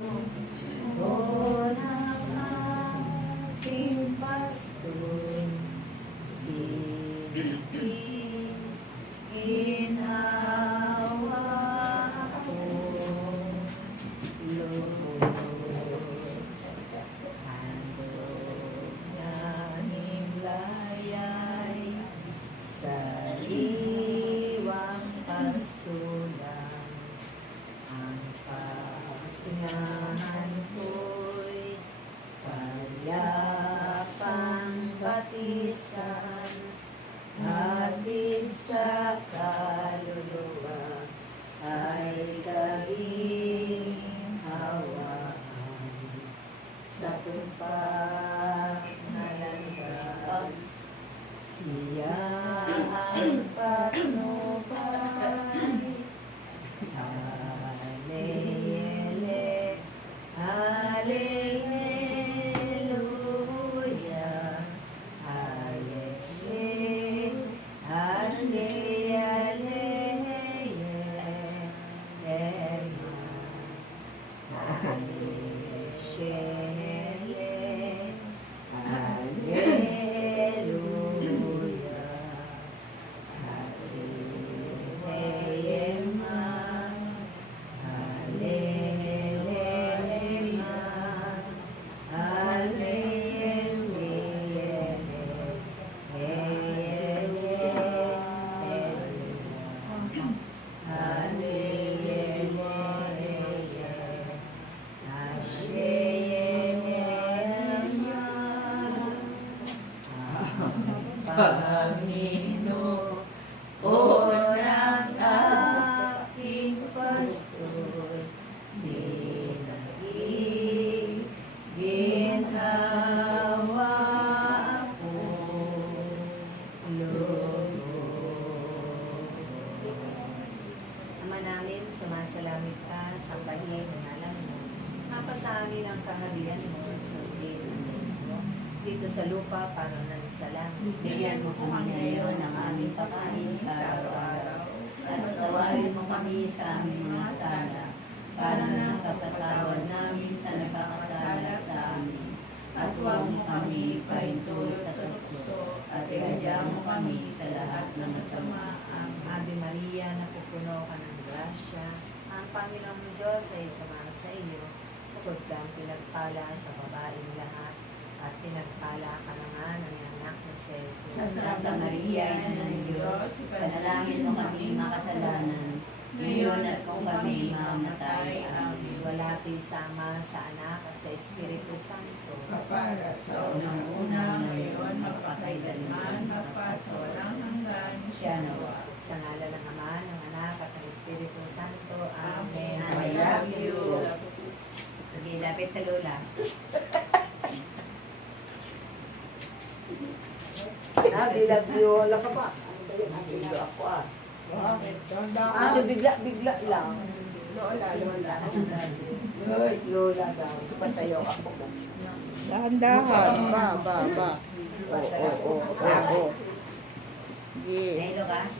O ng aking pastor, ginhawa ako, lubos, handog naming layay, sariwang pastulan, ang pahingahan ko'y payapang batisan, hatid sa kaluluwa ay kaginhawaan, sa tumpak na landas siya ang patnubay. Hallelujah, hallelujah, Panginoon, ng aking pastor, ginhawa ako, lubos. Ama namin, sumasalamit ka, sambahin ang ngalan mo. Mapa sa amin ang kaharian mo, sundin ang mo. Dito sa lupa, parang nang sa langit. Bigyan mo kami ngayon ng aming pagkain sa araw-araw. At tawarin mo kami sa aming mga sala, para na kapatawad namin sa nagkakasala sa amin. At huwag mo kami paintulot sa tukso, at iadya mo kami sa lahat ng masama. Ave Maria, napupuno ka ng grasya. Ang Panginoong Diyos ay sumasa sa iyo. Bukod kang pinagpala sa babaeng lahat, at pinagpala ka na nga ng anak na si Jesus. Sa Santa Maria, Ina ng Diyos, panalangin mo kami makasalanan, ngayon at kung kami mamatay. Amen. Walati sama sa anak at sa Espiritu Santo. Kapara sa unang-una, ngayon, magpakailanman, magpasawalang hanggan, siya nawa. Sa ngala ng Ama, ng Anak at ng Espiritu Santo. Amen. I love you. Sige, lapit sa lola. Bilag yola ka pa. Bilo ako ah. Bigla lang. Lola. Lola daw. Patayo ako. Dahan-dahan. Ba. Oo. Nahilo ka?